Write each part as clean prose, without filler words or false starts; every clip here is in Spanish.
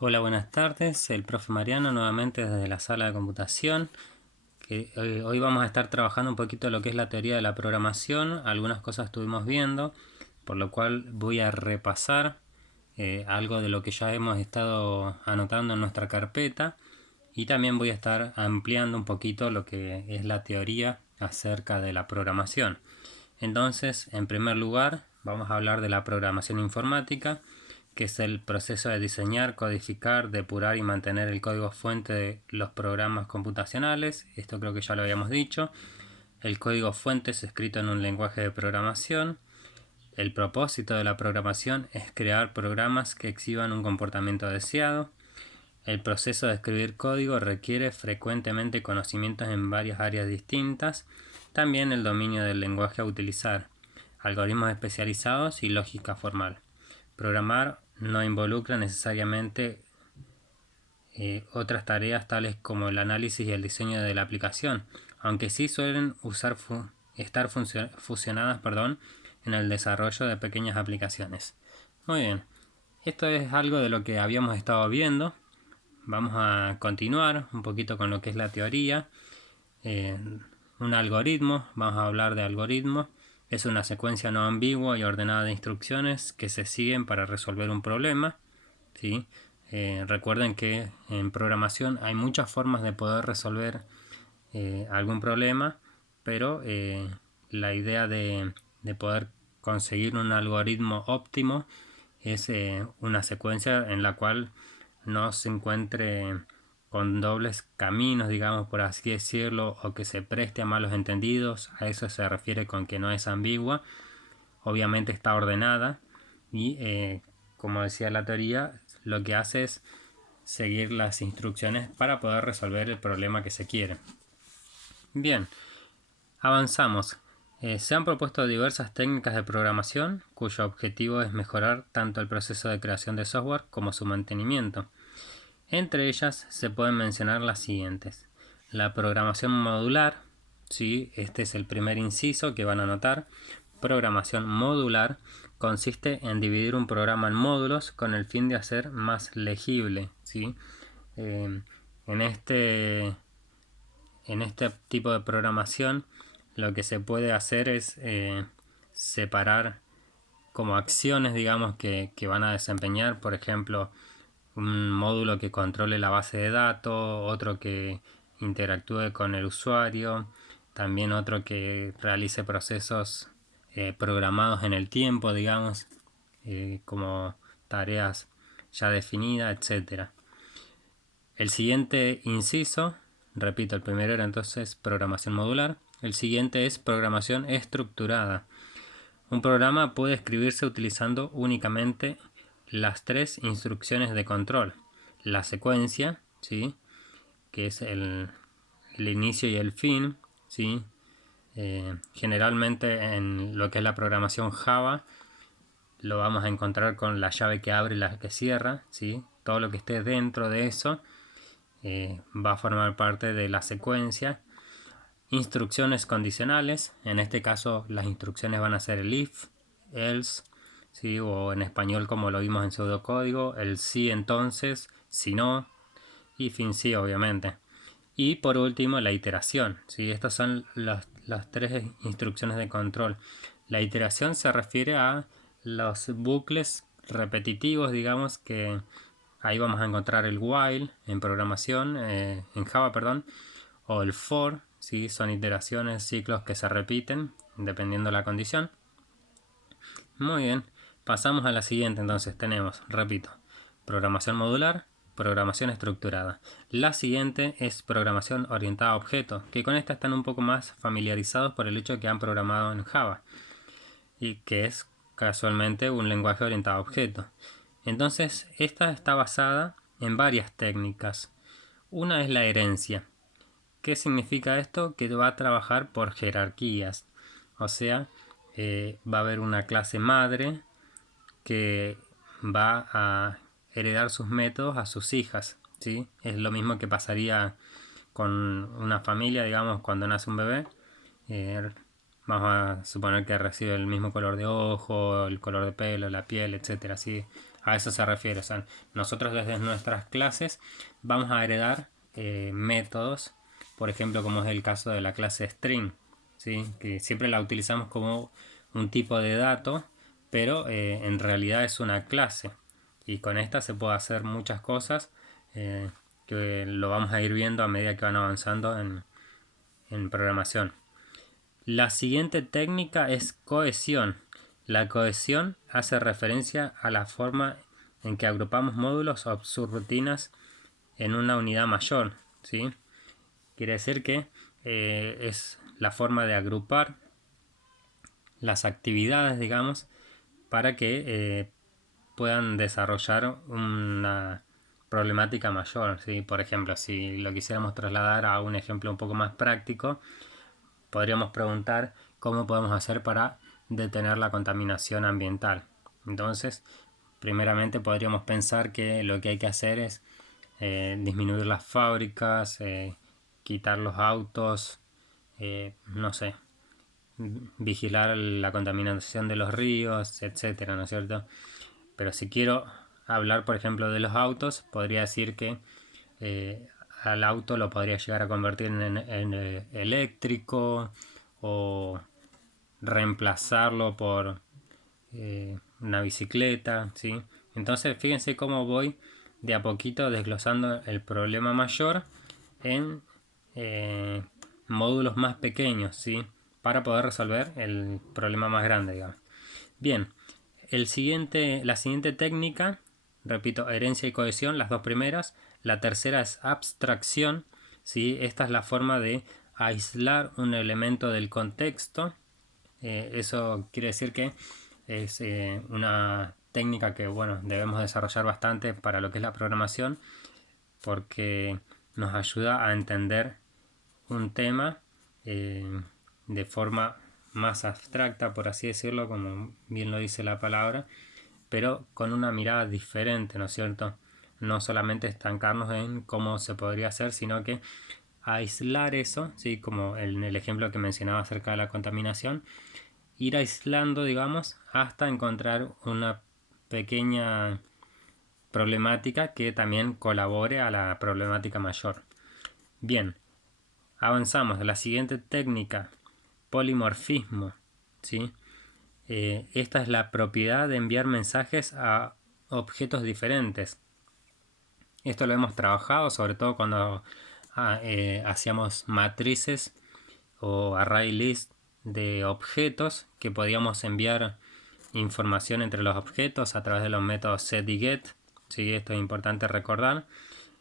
Hola, buenas tardes. El profe Mariano nuevamente desde la sala de computación. Hoy vamos a estar trabajando un poquito lo que es la teoría de la programación. Algunas cosas estuvimos viendo, por lo cual voy a repasar algo de lo que ya hemos estado anotando en nuestra carpeta. Y también voy a estar ampliando un poquito lo que es la teoría acerca de la programación. Entonces, en primer lugar, vamos a hablar de la programación informática, que es el proceso de diseñar, codificar, depurar y mantener el código fuente de los programas computacionales. Esto creo que ya lo habíamos dicho. El código fuente es escrito en un lenguaje de programación. El propósito de la programación es crear programas que exhiban un comportamiento deseado. El proceso de escribir código requiere frecuentemente conocimientos en varias áreas distintas. También el dominio del lenguaje a utilizar, algoritmos especializados y lógica formal. Programar no involucra necesariamente otras tareas tales como el análisis y el diseño de la aplicación, aunque sí suelen estar fusionadas en el desarrollo de pequeñas aplicaciones. Muy bien, esto es algo de lo que habíamos estado viendo. Vamos a continuar un poquito con lo que es la teoría. Eh, un algoritmo, vamos a hablar de algoritmos. Es una secuencia no ambigua y ordenada de instrucciones que se siguen para resolver un problema. ¿Sí? Recuerden que en programación hay muchas formas de poder resolver algún problema, pero la idea de poder conseguir un algoritmo óptimo es una secuencia en la cual no se encuentre con dobles caminos, digamos por así decirlo, o que se preste a malos entendidos. A eso se refiere con que no es ambigua. Obviamente está ordenada y como decía la teoría, lo que hace es seguir las instrucciones para poder resolver el problema que se quiere. Bien, avanzamos. Se han propuesto diversas técnicas de programación cuyo objetivo es mejorar tanto el proceso de creación de software como su mantenimiento. Entre ellas se pueden mencionar las siguientes. La programación modular, ¿sí? Este es el primer inciso que van a notar. Programación modular consiste en dividir un programa en módulos con el fin de hacer más legible, ¿sí? Eh, en este tipo de programación lo que se puede hacer es separar como acciones, digamos, que van a desempeñar, por ejemplo, un módulo que controle la base de datos, otro que interactúe con el usuario, también otro que realice procesos programados en el tiempo, digamos, como tareas ya definidas, etcétera. El siguiente inciso, repito, el primero era entonces programación modular, el siguiente es programación estructurada. Un programa puede escribirse utilizando únicamente las tres instrucciones de control. La secuencia, ¿sí? Que es el inicio y el fin, ¿sí? Generalmente en lo que es la programación Java lo vamos a encontrar con la llave que abre y la que cierra, ¿sí? Todo lo que esté dentro de eso va a formar parte de la secuencia. Instrucciones condicionales, en este caso las instrucciones van a ser el if, else, ¿sí? O en español como lo vimos en pseudocódigo, el si entonces, si no, y fin sí obviamente. Y por último la iteración, ¿sí? Estas son las tres instrucciones de control. La iteración se refiere a los bucles repetitivos, digamos, que ahí vamos a encontrar el while en programación, en Java, perdón, o el for, ¿sí? Son iteraciones, ciclos que se repiten dependiendo de la condición. Muy bien, pasamos a la siguiente. Entonces tenemos, repito, programación modular, programación estructurada. La siguiente es programación orientada a objetos, que con esta están un poco más familiarizados por el hecho que han programado en Java y que es casualmente un lenguaje orientado a objetos. Entonces esta está basada en varias técnicas. Una es la herencia. ¿Qué significa esto? Que va a trabajar por jerarquías. O sea, va a haber una clase madre que va a heredar sus métodos a sus hijas, ¿sí? Es lo mismo que pasaría con una familia, digamos, cuando nace un bebé. Eh, Vamos a suponer que recibe el mismo color de ojo, el color de pelo, la piel, etcétera, así A eso se refiere. O sea, nosotros desde nuestras clases vamos a heredar métodos, por ejemplo, como es el caso de la clase string, ¿sí? Que siempre la utilizamos como un tipo de dato, pero en realidad es una clase. Y con esta se puede hacer muchas cosas que lo vamos a ir viendo a medida que van avanzando en programación. La siguiente técnica es cohesión. La cohesión hace referencia a la forma en que agrupamos módulos o subrutinas en una unidad mayor, ¿sí? Quiere decir que es la forma de agrupar las actividades, digamos, para que puedan desarrollar una problemática mayor, ¿sí? Por ejemplo, si lo quisiéramos trasladar a un ejemplo un poco más práctico, podríamos preguntar cómo podemos hacer para detener la contaminación ambiental. Entonces, primeramente podríamos pensar que lo que hay que hacer es disminuir las fábricas, quitar los autos, no sé, vigilar la contaminación de los ríos, etcétera, ¿no es cierto? Pero si quiero hablar, por ejemplo, de los autos, podría decir que al auto lo podría llegar a convertir en eléctrico o reemplazarlo por una bicicleta, ¿sí? Entonces fíjense cómo voy de a poquito desglosando el problema mayor en módulos más pequeños, ¿sí? Para poder resolver el problema más grande, digamos. Bien, la siguiente técnica, repito, herencia y cohesión, las dos primeras. La tercera es abstracción, ¿sí? Esta es la forma de aislar un elemento del contexto. Eso quiere decir que es una técnica que, bueno, debemos desarrollar bastante para lo que es la programación, porque nos ayuda a entender un tema de forma más abstracta, por así decirlo, como bien lo dice la palabra, pero con una mirada diferente, ¿no es cierto? No solamente estancarnos en cómo se podría hacer, sino que aislar eso, ¿sí? Como en el ejemplo que mencionaba acerca de la contaminación, ir aislando, digamos, hasta encontrar una pequeña problemática que también colabore a la problemática mayor. Bien, avanzamos. La siguiente técnica, polimorfismo, ¿sí? Esta es la propiedad de enviar mensajes a objetos diferentes. Esto lo hemos trabajado sobre todo cuando hacíamos matrices o array list de objetos que podíamos enviar información entre los objetos a través de los métodos set y get. ¿Sí? Esto es importante recordar.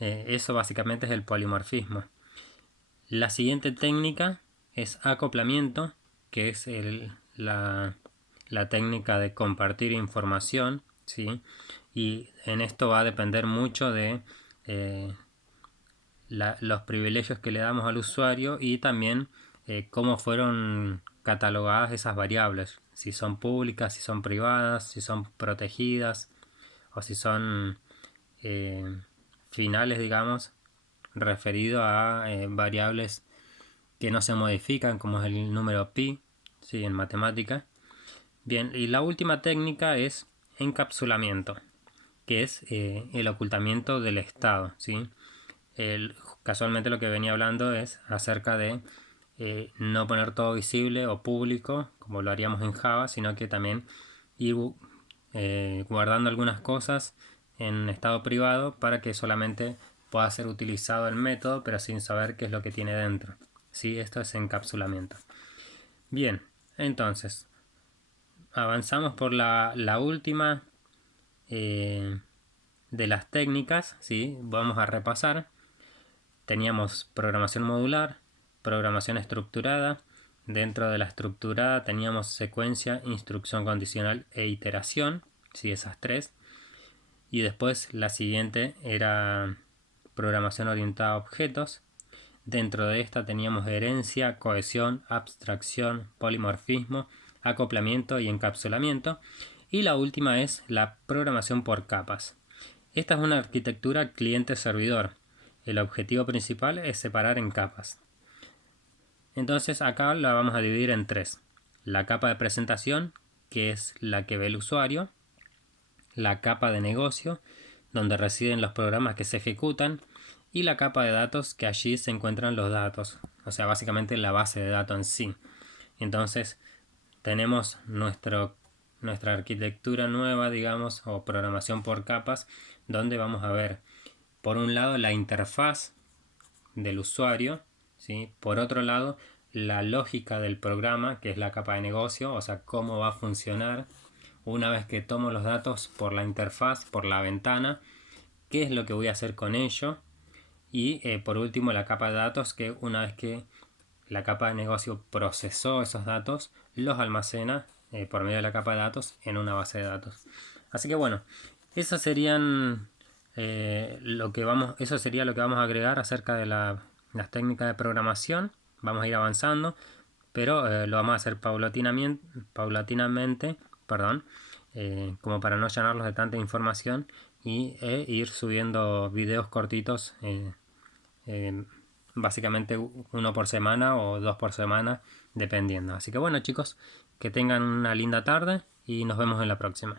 Eso básicamente es el polimorfismo. La siguiente técnica es acoplamiento, que es la técnica de compartir información, ¿sí? Y en esto va a depender mucho de los privilegios que le damos al usuario y también cómo fueron catalogadas esas variables, si son públicas, si son privadas, si son protegidas o si son finales, digamos, referido a variables que no se modifican, como es el número pi, ¿sí? En matemática. Bien, y la última técnica es encapsulamiento, que es el ocultamiento del estado, ¿sí? Casualmente lo que venía hablando es acerca de no poner todo visible o público, como lo haríamos en Java, sino que también ir guardando algunas cosas en estado privado para que solamente pueda ser utilizado el método, pero sin saber qué es lo que tiene dentro. ¿Sí? Esto es encapsulamiento. Bien, entonces avanzamos por la última de las técnicas, ¿sí? Vamos a repasar. Teníamos programación modular, programación estructurada. Dentro de la estructurada teníamos secuencia, instrucción condicional e iteración, ¿sí? Esas tres. Y después la siguiente era programación orientada a objetos. Dentro de esta teníamos herencia, cohesión, abstracción, polimorfismo, acoplamiento y encapsulamiento. Y la última es la programación por capas. Esta es una arquitectura cliente-servidor. El objetivo principal es separar en capas. Entonces acá la vamos a dividir en tres. La capa de presentación, que es la que ve el usuario. la capa de negocio, donde residen los programas que se ejecutan, y la capa de datos, que allí se encuentran los datos, o sea, básicamente la base de datos en sí. Entonces tenemos nuestra arquitectura nueva, digamos, o programación por capas, donde vamos a ver, por un lado, la interfaz del usuario, ¿sí? Por otro lado, la lógica del programa, que es la capa de negocio, o sea, cómo va a funcionar una vez que tomo los datos por la interfaz, por la ventana, qué es lo que voy a hacer con ello. Y por último, la capa de datos, que una vez que la capa de negocio procesó esos datos, los almacena por medio de la capa de datos en una base de datos. Así que bueno, esas serían eso sería lo que vamos a agregar acerca de las técnicas de programación. Vamos a ir avanzando, pero lo vamos a hacer paulatinamente, perdón, como para no llenarlos de tanta información y ir subiendo videos cortitos, básicamente uno por semana o dos por semana, dependiendo. Así que bueno, chicos, que tengan una linda tarde y nos vemos en la próxima.